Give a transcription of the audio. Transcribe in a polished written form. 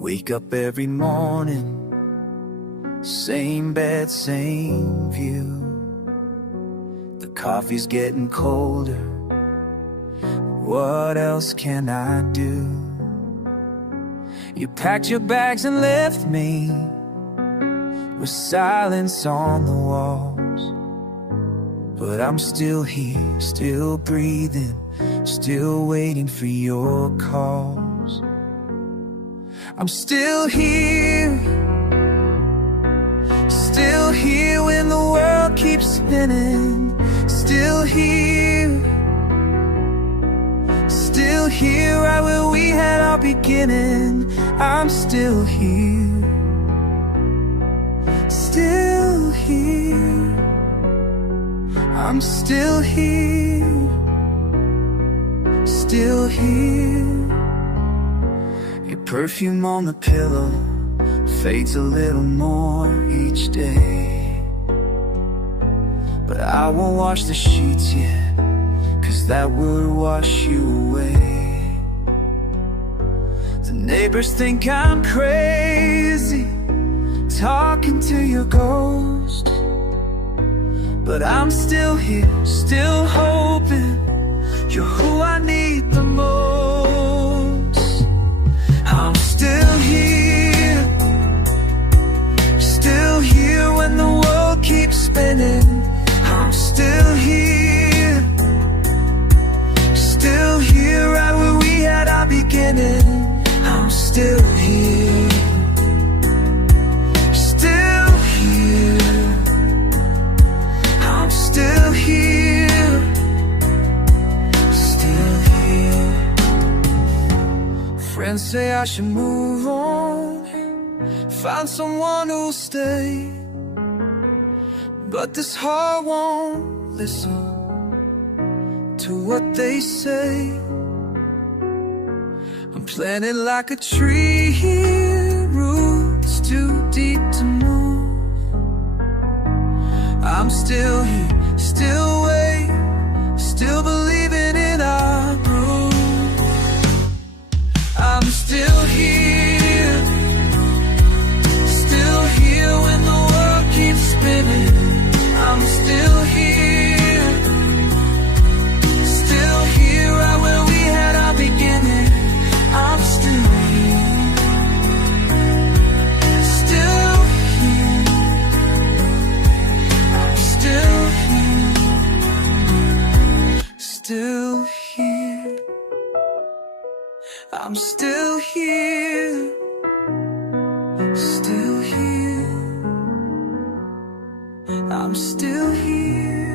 Wake up every morning, same bed, same view. The coffee's getting colder, what else can I do? You packed your bags and left me with silence on the walls. But I'm still here, still breathing, still waiting for your calls. I'm still here when the world keeps spinning. Still here right where we had our beginning. I'm still here, still here. I'm still here, still here. Your perfume on the pillow fades a little more each day. But I won't wash the sheets yet, 'cause that would wash you away. The neighbors think I'm crazy, talking to your ghost. But I'm still here, still hoping you're who I need the most. I'm still here when the world keeps spinning. I'm still here right where we had our beginning. I'm still here, still here. I'm still here, still here. Friends say I should move on, find someone who'll stay. But this heart won't listen to what they say. I'm planted like a tree here, roots too deep to move. I'm still here, still waiting, still believing in our groove. I'm still here when the world keeps spinning. I'm still here right where we had our beginning. I'm still here, still here. I'm still here, still here. I'm still here, still here. I'm still here.